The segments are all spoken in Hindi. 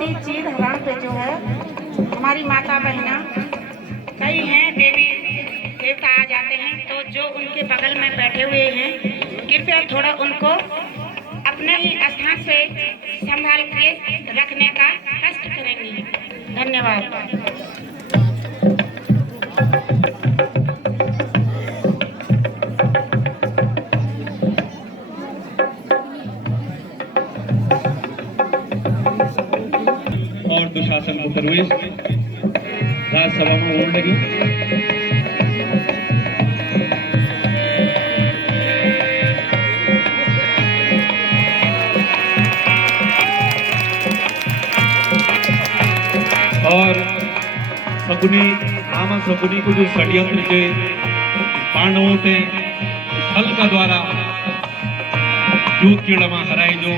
द्रौपदी चीर हरण पे जो है हमारी माता बहना कई हैं, देवी देवता आ जाते हैं, तो जो उनके बगल में बैठे हुए हैं कृपया थोड़ा उनको अपने ही स्थान से संभाल के रखने का कष्ट करेंगी। धन्यवाद। और दुशासन को प्रवेश राज्यसभा में होने लगी। और शकुनी मामा शकुनी को जो षड्यंत्र के पांडवों से छल का द्वारा युद्ध क्रीड़ा में हराए, जो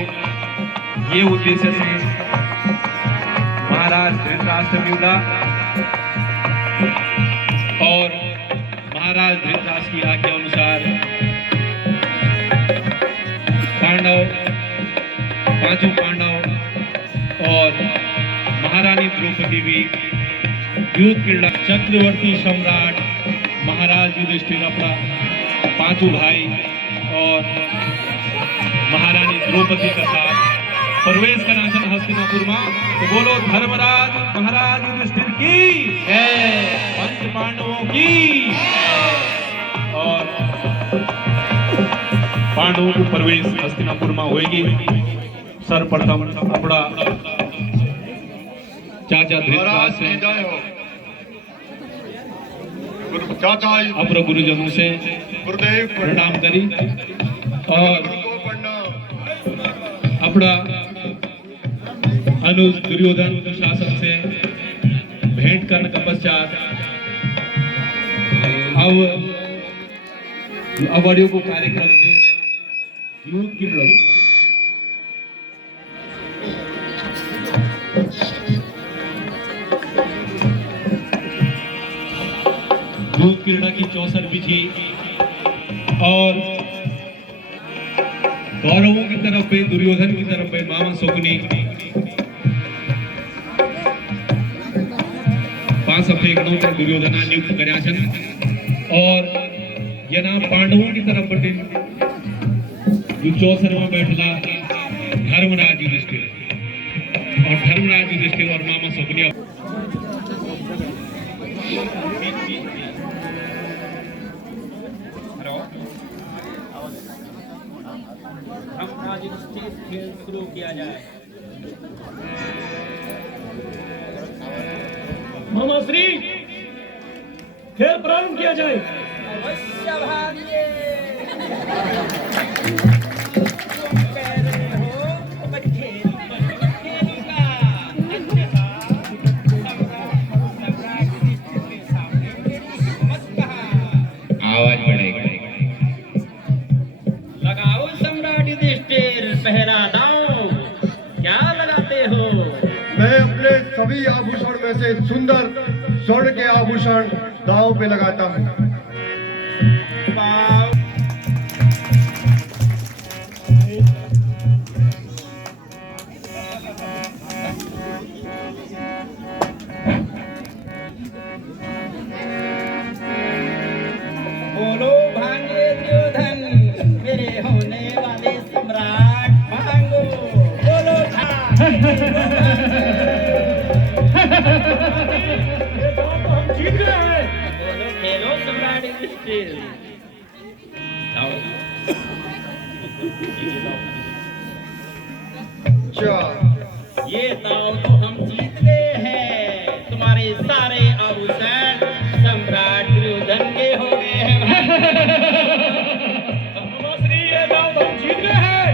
ये उद्देश्य से महाराज धृतराष्ट्र मिला और महाराज धृतराष्ट्र की आज्ञा अनुसार पांचों पांडव और महारानी द्रौपदी भी युद्ध क्रीड़ा चक्रवर्ती सम्राट महाराज युधिष्ठिर अपना पांचों भाई और महारानी द्रौपदी का साथ प्रवेश करा सन हस्तिनापुर में। तो बोलो धर्मराज महाराज युधिष्ठिर की जय, पंच पांडवों की जय। और पांडवों को प्रवेश हस्तिनापुर में होगी। सर्वप्रथम अपना चाचा धृतराष्ट्र से अपने गुरुजनों से प्रणाम करी और अपना अनुज दुर्योधन शासन से भेंट करने के पश्चात अब अवार्डियों को कार्यक्रम के युद्ध क्रीड़ा युद्ध क्रीड़ा की 64 विधि और कौरवों की तरफ पे दुर्योधन की तरफ पे मामा शकुनी 5 हफ्ते दुर्योधन नियुक्त कर्या और यना पांडवों की तरफ बटे जो 64 में बैठला धर्मराज युधिष्ठिर और मामा शकुनी। खेल शुरू किया जाए। मामा श्री खेल प्रारंभ किया जाए। अवश्य भागिए। आवाज बढ़ेगा। लगाओ सम्राट युधिष्ठिर पहरा दांव, क्या लगाते हो? मैं अपने सभी आभूषण में से सुंदर स्वर्ण के आभूषण दांव पे लगाता हूँ। बोलो भांगे दुर्योधन, मेरे होने वाले सम्राट भांगो। बोलो हम जीत गए हैं। बोलो खेलो सम्राट युधिष्ठिर। ये दाव तो हम जीत गए हैं। तुम्हारे सारे आभूषण सम्राट दुर्योधन के हो गए हैं। ये दाव तो हम जीत गए हैं।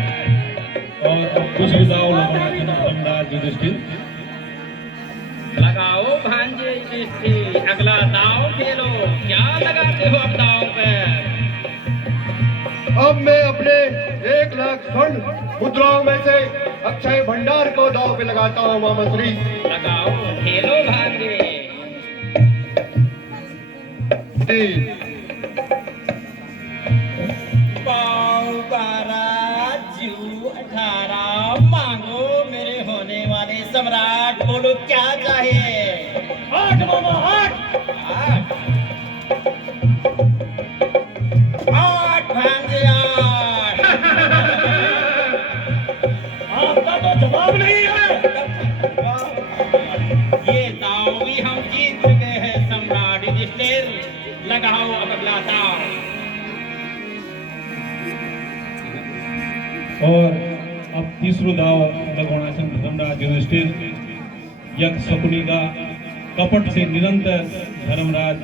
और कुछ दाव सम्राट युधिष्ठिर लगाओ भांजे युधिष्ठिर, अगला दाव खेलो। क्या लगाते हो अब दाव पर? अब मैं अपने 1 लाख स्वर्ण मुद्राओं में से अक्षय भंडार को दांव पे लगाता हूँ मामा श्री। लगाओ खेलो भांजे। 3 12 जू 18 मांगो मेरे होने वाले सम्राट बोलो क्या चाहिए? आठ मामा आठ। आठ आठ भांजे आठ। आपका तो जवाब नहीं है। ये दाव भी हम जीत चुके हैं सम्राट युधिष्ठिर। लगाओ अब अगला दाव। और अब तीसरो दाव लगवाना छन सम्राट युधिष्ठिर। यक शकुनी का कपट से निरंतर धर्मराज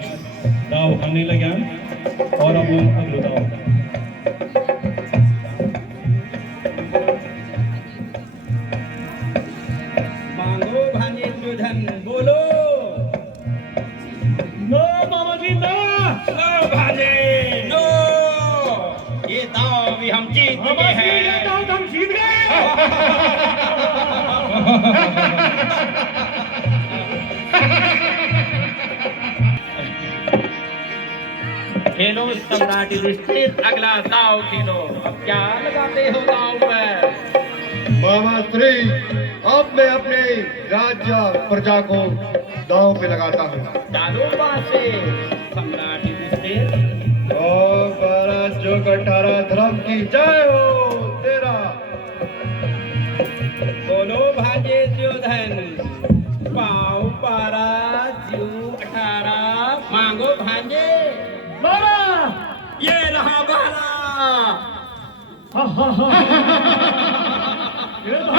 दाव खाने लग्या और अब अगलो दाव। मांगो भांजे दुर्योधन बोलो। नो मामा जी नो। नो भांजे नो। ये दाव भी हम जीत चुके मामा जी ये हैं। दाव तो हम जीत गए। खेलो सम्राट युधिष्ठिर अगला दाव खेलो। अब क्या लगाते हो दाव पर? मामा श्री, अब मैं अपने राज्य प्रजा को दांव पे लगाता हूँ। डालो बासे सम्राट युधिष्ठिर। और 12 जोग 18 धर्म की जय हो तेरा। बोलो भांजे दुर्योधन। पाँव 12 जीव 18 मांगो भांजे। मामा ये रहा 12। ये तो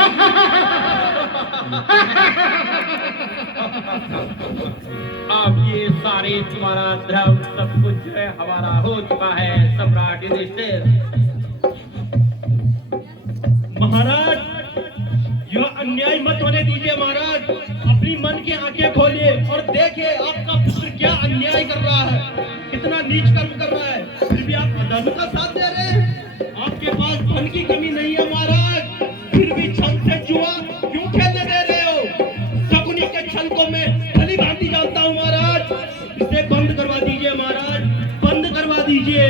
अब ये सारे तुम्हारा द्रव सब कुछ जो है हमारा हो चुका है सम्राट युधिष्ठिर। महाराज यह अन्याय मत होने दीजिए महाराज। अपनी मन की आंखें खोलिए और देखिए आपका पुत्र क्या अन्याय कर रहा है, कितना नीच कर्म कर रहा है, फिर भी आप अधर्म का साथ दे रहे हैं। आपके पास धन की कमी नहीं है महाराज, फिर भी छल से जुआ क्यों खेलने दे रहे हो? शकुनी के छल को मैं भली भांति जानता हूँ महाराज। इसे बंद करवा दीजिए महाराज, बंद करवा दीजिए।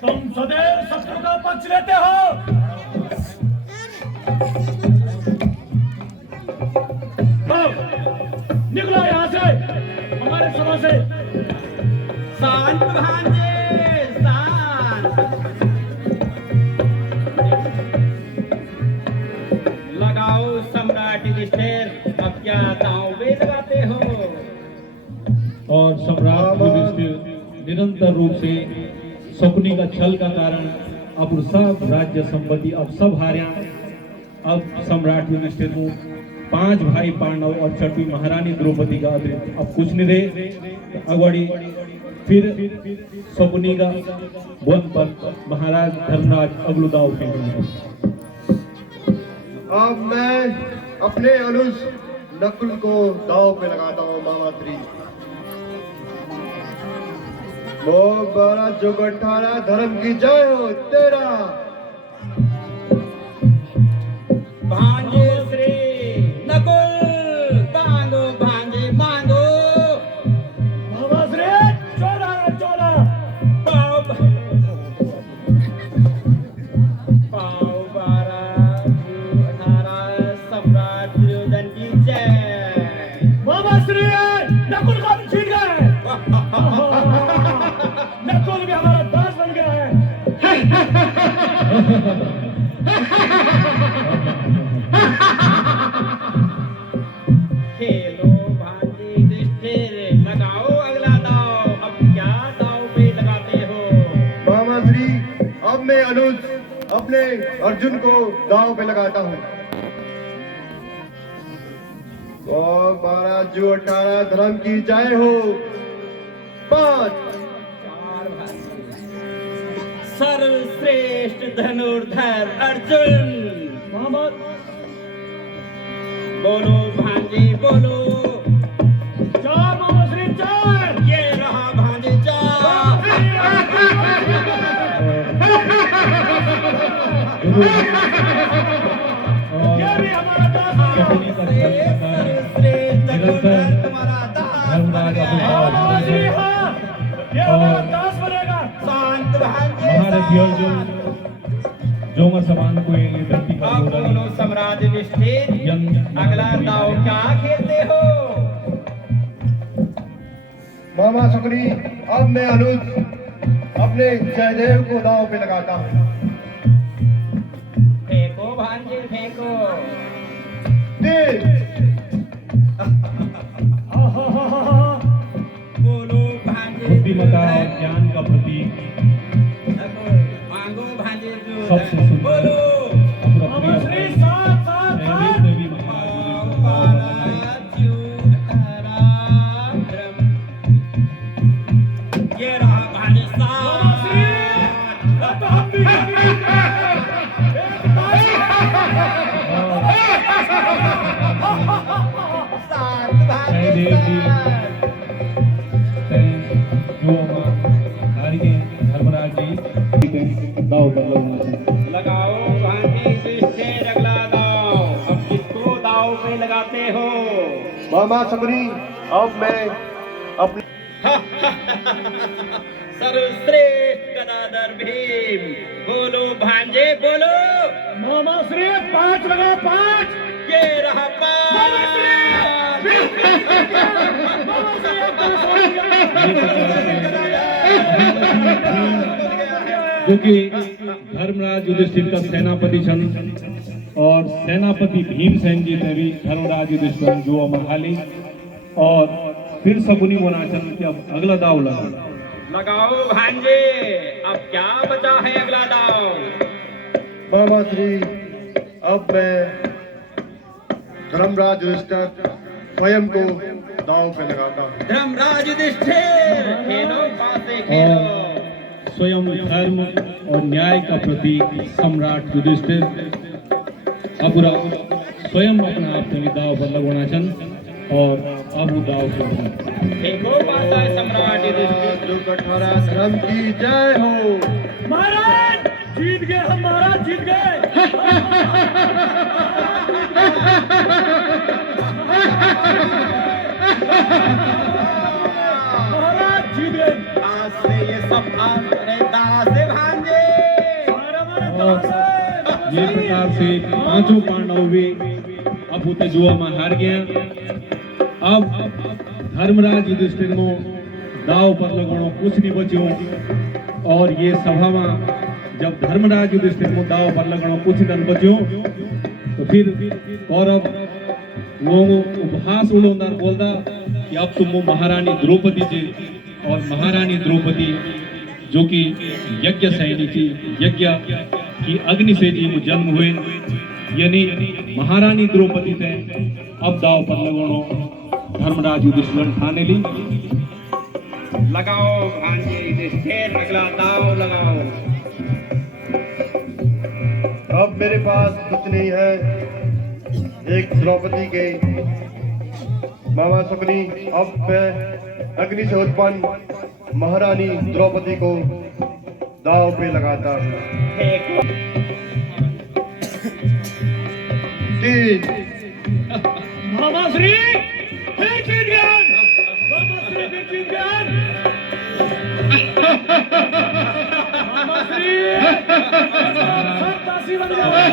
तुम सदैव शत्रु का पक्ष लेते हो। निकलो यहाँ से, हमारे सभा से। शांत भांजे शांत। लगाओ सम्राट युधिष्ठिर। अब क्या दांव पे लगाते हो? और सम्राट युधिष्ठिर निरंतर रूप से शकुनी का छल का कारण अब सब राज्य संपत्ति अब सब हार्या। अब सम्राट युधिष्ठिर को 5 भाई पांडव और छठी महारानी द्रौपदी का अतिरिक्त अब कुछ नहीं रहे। अगवाड़ी फिर शकुनी का वन पर महाराज धर्मराज अगलो दाव खेलेंगे। अब मैं अपने अनुज नकुल को दांव पे लगाता हूँ मामा श्री। वो 12 जोग 18 धर्म की जय हो तेरा। भांजे श्री नकुल मांगो भांजे मांगो। मामा श्री 14 पाँव 12 जीव 18 सम्राट दुर्योधन की जय। मामा श्री नकुल का भी छीन गए। नकुल भी हमारा दास बन गया है। खेलो भांजे युधिष्ठिर। लगाओ अगला दाव। अब क्या दाव पे लगाते हो? मामा श्री, अब मैं अनुज अपने अर्जुन को दांव पे लगाता हूँ। और 12 जो 18 धर्म की जय हो। 5 सर्वश्रेष्ठ धनुर्धर अर्जुन। मामा बोलो भांजे बोलो। 4 मामा श्री 4। ये रहा भांजे 4। ये भी हमारा दास बन गया। शकुनी का छल का कारण सर्वश्रेष्ठ धनुर्धर निरंतर तुम्हारा दास बन धर्मराज गया अपने है। मामा श्री हाँ, ये हमारा दास बनेगा। भांजे महारथी अर्जुन जोमा समान को ये धरती का अब बोलो सम्राट युधिष्ठिर, अगला दाव क्या खेलते हो? मामा शकुनी, अब मैं अनुज अपने सहदेव को दांव पे लगाता हूँ। फेंको भांजे फेंको। तीर। बोलो भांजे बुद्धिमता और ज्ञान का प्रतीक मांगो भांजे सबसे सुंदर बोलो अपना प्रिय सहदेव देवी ये रहा भांजे सहदेव जी जो हार गए धर्मराज जी दाव पर लगाओ भांजी युधिष्ठिर, अगला दाव। अब किसको दाव पे लगाते हो? मामा शकुनी, अब मैं अपने सर्वश्रेष्ठ गदाधर भीम, बोलो भांजे बोलो। मामा श्री 5 लगा 5। ये रहा जो कि धर्मराज युधिष्ठिर का सेनापति छन और सेनापति भीमसेन जी ने भी धर्मराज युधिष्ठिर जो महाली और फिर शकुनी वनाचन के अब अगला दाव लगा। लगाओ भांजे, अब क्या बचा है अगला दाव? मामा श्री, अब मैं धर्मराज युधिष्ठिर स्वयं को दांव पे लगाता हूँ। धर्मराज युधिष्ठिर, खेलो पासे खेलो। स्वयं धर्म और न्याय का प्रतीक सम्राट युधिष्ठिर अपुरा स्वयं अपना आप में दाव पर लगवाना चन और अब वो दाव पर देखो पासा है सम्राट युधिष्ठिर। जो कठोरा धर्म की जय हो। महाराज जीत गए हम, महाराज जीत गए। महाराज जीत गए। आज से ये सब आपने दास से भांजे। और ये प्रकार से पांचों पांडव भी अब होते जुआ में हार गया। अब धर्मराज युधिष्ठिर को दाव पर लगाना कुछ नहीं बच्यो और ये सभा में जब धर्मराज युधिष्ठिर को दाव पर लगाना कुछ नहीं बच्यो तो फिर कौरव वो उपहास उड़ोंदार बोलता कि अब तुम वो महारानी द्रौपदी जी और महारानी द्रौपदी जो कि यज्ञ सैनिकी यज्ञ की अग्नि से जी वो जन्म हुए यानी महारानी द्रौपदी थे अब दाव पर लगोनो धर्मराज युधिष्ठिर ठाने ली। लगाओ भांजे युधिष्ठिर, अगला दाव लगाओ। अब मेरे पास कुछ नहीं है, एक द्रौपदी के मामा शकुनी, अब मैं अग्नि से उत्पन्न महारानी द्रौपदी को दाव पे लगाता हूँ। फेंको। तीर। मामा श्री फिर जीत गए। मामा श्री फिर जीत गए। मामा श्री सब दासी बन गए।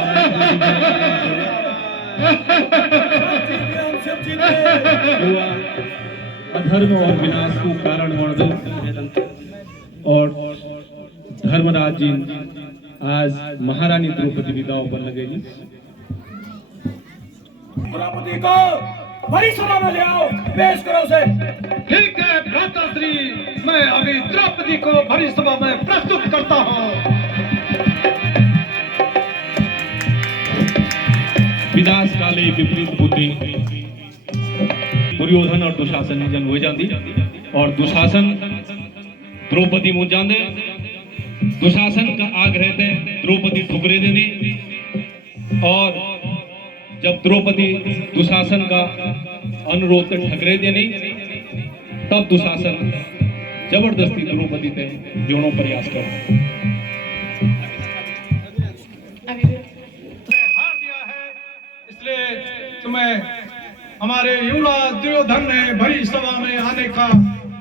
हम सब जीत गए। हुआ अधर्म और विनाश को कारण बन और धर्मराज जी आज महारानी द्रौपदी भी दाव पर लगेगी। द्रौपदी को बड़ी सभा में ले आओ, पेश करो उसे। ठीक है भ्राताश्री, मैं अभी द्रौपदी को भरी सभा में प्रस्तुत करता हूँ। विनाश काले विपरीत बुद्धि दुर्योधन और दुशासन ने जन्म हुए जाती और दुशासन द्रौपदी मुझ जाते दुशासन का आग्रह थे द्रौपदी ठुकरे देने और जब द्रौपदी दुशासन का अनुरोध ठकरे देने तब दुशासन जबरदस्ती द्रौपदी थे दोनों प्रयास कर हार दिया है, इसलिए तुम्हें हमारे युवराज दुर्योधन ने भरी सभा में आने का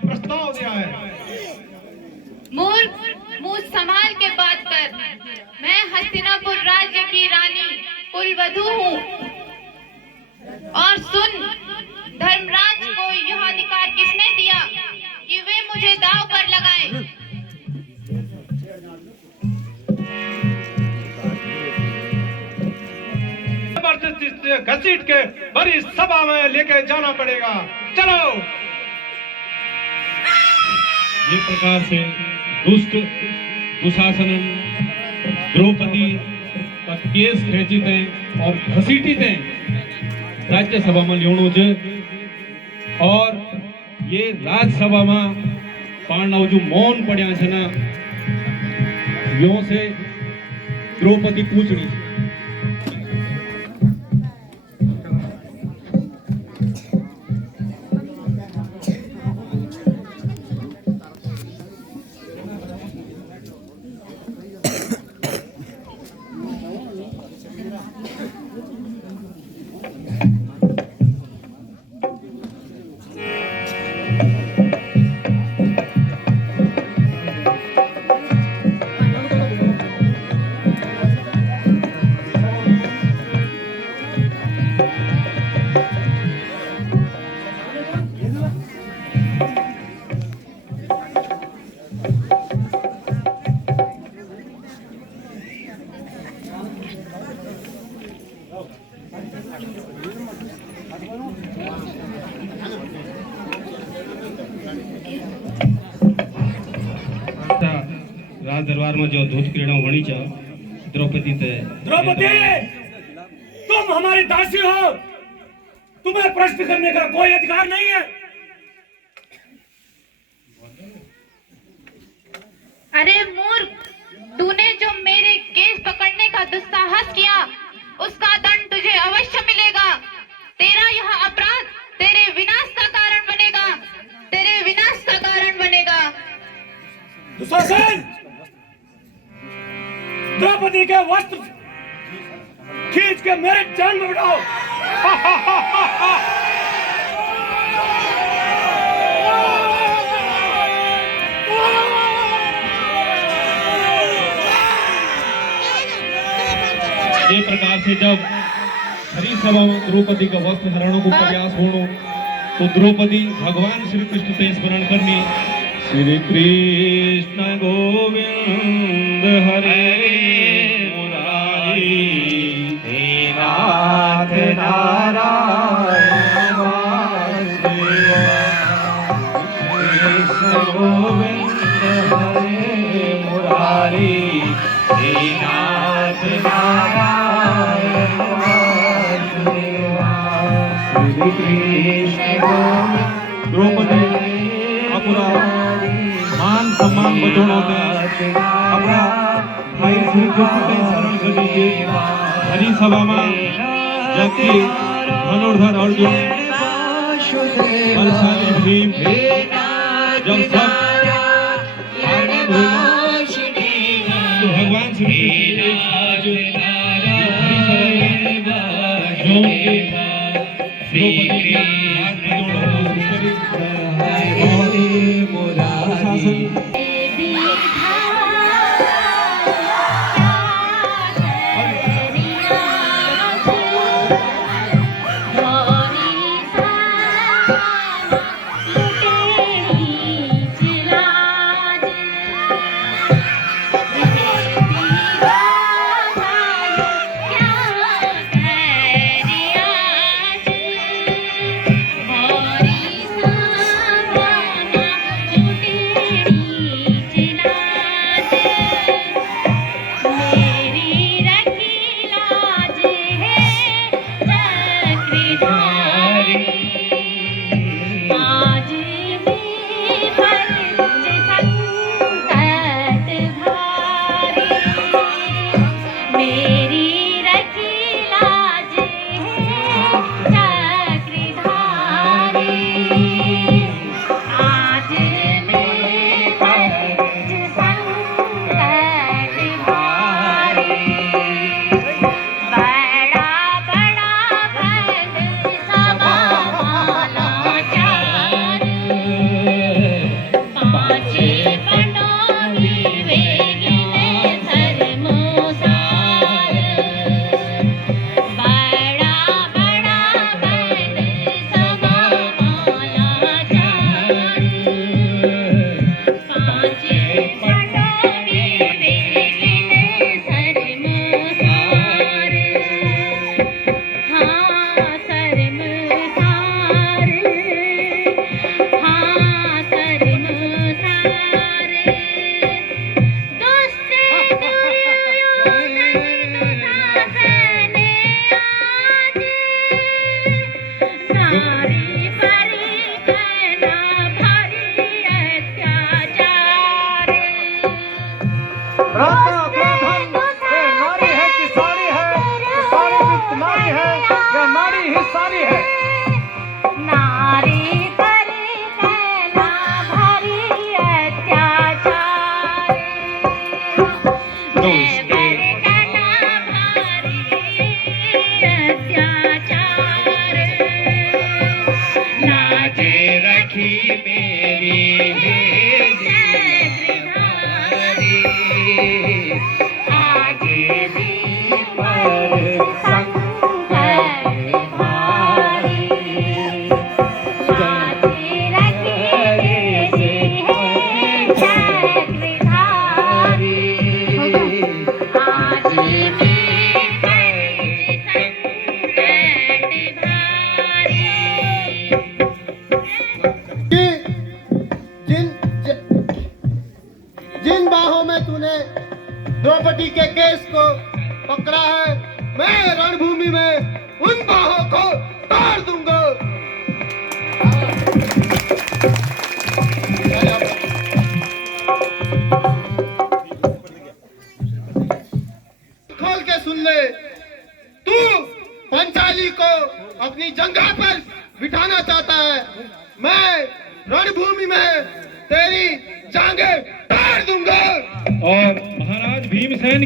प्रस्ताव दिया है। मुंह संभाल के बात कर। मैं हस्तिनापुर राज्य की रानी कुलवधू हूँ। और सुन, धर्मराज को यह अधिकार किसने दिया कि वे मुझे दांव पर लगाएं? जबरदस्ती से घसीट के बड़ी सभा में लेके जाना पड़ेगा। चलो। ये प्रकार से दुष्ट दुशासन द्रौपदी का केस खेचित हैं और घसीटित हैं राज्यसभा में ल्योणो ज और ये राज्यसभा में पांडव जो मौन पड़ा छे ना यो से द्रौपदी पूछनी छे। राज दरबार में जो दूध क्रीड़ा वणी छ द्रौपदी ते द्रौपदी, तुम हमारी दासी हो, तुम्हें प्रश्न करने का कोई अधिकार नहीं है। अरे मूर्ख, तूने जो मेरे केस पकड़ने का दुस्साहस किया उसका दंड तुझे अवश्य मिलेगा। तेरा यह अपराध तेरे विनाश का कारण बनेगा, तेरे विनाश का कारण बनेगा। दुशासन, द्रौपदी के वस्त्र खींच के मेरे जान में उठाओ। ये प्रकार से जब हरी सभा में द्रौपदी का वस्त्र हरणों को प्रयास होनो तो द्रौपदी भगवान श्री कृष्ण से स्मरण करनी, श्री कृष्ण गोविंद हरे मुरारी हे नाथ नारायण कृष्ण गोविंद हरे मुरारी हे नाथ नारायण श्री कृष्ण गोविंद। द्रौपदी अपना मान सम्मान बचाना होते अपना भाई श्री कृष्ण के स्मरण करिए। हरी सभा में जबकि धनुर्धर अर्जुन बलशाली भीम जब सब आनंद हुए तो भगवान श्री कृष्ण द्रौपदी के हाथ में जोड़ो कोशिश करी और शासन रत्न अथवा धन, ये नारी है कि साड़ी है, कि साड़ी भी नारी है या नारी ही साड़ी है। नारी पर नैना भरी अत्याचार, मैं पर नैना भरी अत्याचार, लाजे रखी मेरी आज भी पर संकट भारी, लाजे रखी मेरी चक्रधारी, आज भी पर संकट भारी। जिन बाहों में तूने द्रौपदी के केस को पकड़ा है, मैं रणभूमि में उन बाहों को तोड़ दूंगा। खोल के सुन ले, तू पंचाली को अपनी जंगा पर बिठाना चाहता है, मैं रणभूमि में तेरी जांघें तोड़ दूंगा। और महाराज भीमसेन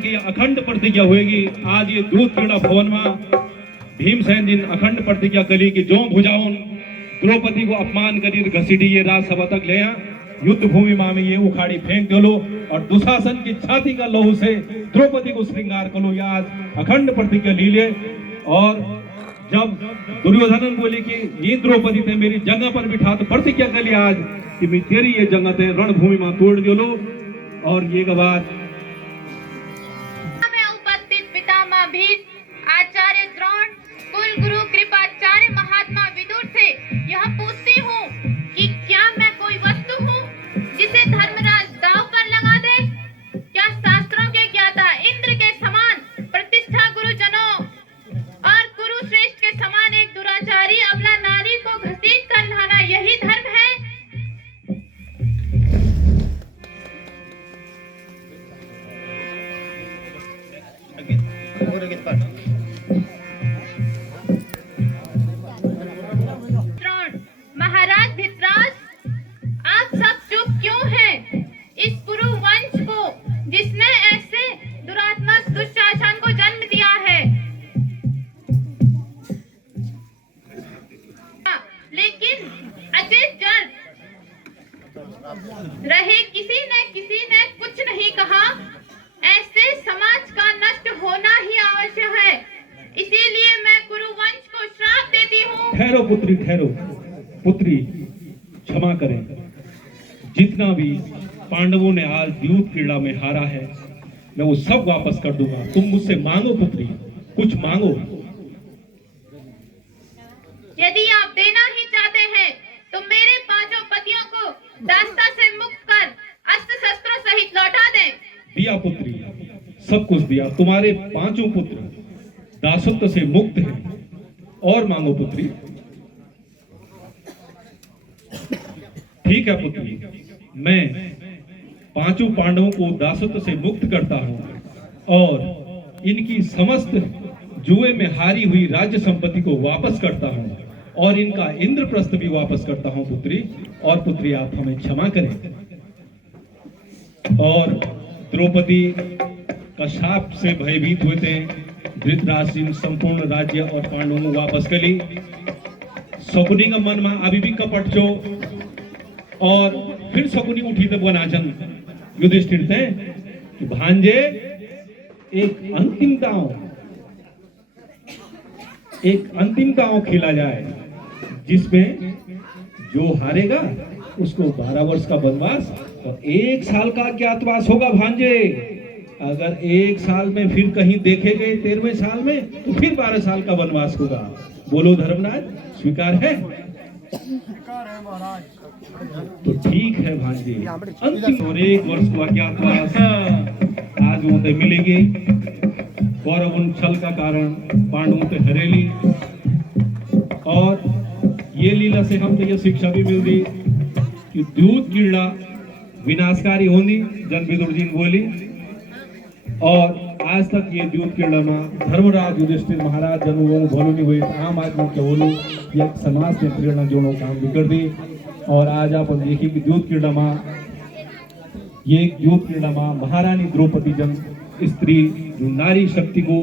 की अखंड प्रतिज्ञा होगी। आज ये दूत क्रीड़ा भवन में भीमसेन जिन अखंड प्रतिज्ञा करी कि जो भुजाउन द्रौपदी को अपमान करी घसीटी ये राजसभा तक ले युद्ध भूमि में ये उखाड़ी फेंक दो और दुशासन की छाती का लहू से द्रौपदी को श्रृंगार करो। ये आज अखंड प्रतिज्ञा ली ले। और जब दुर्योधन बोले कि ये द्रौपदी थे मेरी जगह पर बिठा, तो प्रतिज्ञा कर लिया आज कि मैं तेरी ये जगह थे रणभूमि में तोड़ दियो। और ये के बाद में उपस्थित पितामह भीष्म, आचार्य द्रोण, कुल गुरु कृपाचार्य महात्मा विदुर से यह पूछती हूँ कि क्या मैं कोई वस्तु हूँ जिसे धर्मराज दांव पर लगा दे? क्या शास्त्रों के ज्ञाता इंद्र के समान प्रतिष्ठा गुरुजनों और कुरु श्रेष्ठ के समान एक दुराचारी अबला नारी को घसीट कर लाना यही धर्म है? महाराज धित्राज, आप सब चुप क्यों हैं? इस कुरु वंश को जिसने ऐसे दुरात्मक दुशासन को जन्म दिया है, लेकिन अजय जल रहे किसी ने कुछ नहीं कहा। ऐसे समाज का नष्ट होना ही आवश्यक है, इसीलिए मैं कुरु वंश को श्राप देती हूँ। ठहरो पुत्री, ठहरो पुत्री, क्षमा करें। जितना भी पांडवों ने आज युद्ध क्रीड़ा में हारा है, मैं वो सब वापस कर दूंगा। तुम मुझसे मांगो पुत्री, कुछ मांगो। यदि आप देना ही चाहते हैं तो मेरे पांचों पतियों को दास्ता से मुक्त कर अस्त्र शस्त्रों सहित लौटा दें। दिया पुत्री, सब कुछ दिया। तुम्हारे पांचों पुत्र दासत्व से मुक्त हैं। और मांगो पुत्री। ठीक है पुत्री, मैं पांचों पांडवों को दासत्व से मुक्त करता हूं और इनकी समस्त जुए में हारी हुई राज्य संपत्ति को वापस करता हूं और इनका इंद्रप्रस्थ भी वापस करता हूं पुत्री। और पुत्री, आप हमें क्षमा करें। और द्रौपदी का शाप से भयभीत हुए थे धृतराष्ट्र संपूर्ण राज्य और पांडवों को वापस कर ली। शकुनी का मन में अभी भी कपट जो और फिर शकुनी उठी तब वनाचन युधिष्ठिर थे कि भांजे एक अंतिम दांव खेला जाए जिसमें जो हारेगा उसको 12 वर्ष का वनवास और 1 साल का अज्ञातवास होगा। भांजे अगर 1 साल में फिर कहीं देखे गए 13वें साल में तो फिर 12 साल का वनवास होगा। बोलो धर्मराज, स्वीकार है? तो ठीक है भांजे, अंतिम और 1 वर्ष को अज्ञातवास आज वो मिलेगी। कौरव उन छल का कारण पांडवों से हरेली। और ये लीला से हमको ये शिक्षा भी मिल रही कि दूध कीड़ा विनाशकारी होनी जन विदुर जी ने बोली। और आज तक ये युद्ध क्रीड़ा में धर्मराज युधिष्ठिर महाराज जन भोलू नहीं हुए, आम आदमी के बोलू ये समाज में प्रेरणा जोड़ो काम बिगड़ दी। और आज आप देखिए कि युद्ध क्रीड़ा में ये युद्ध क्रीड़ा में महारानी द्रौपदी जन स्त्री जो नारी शक्ति को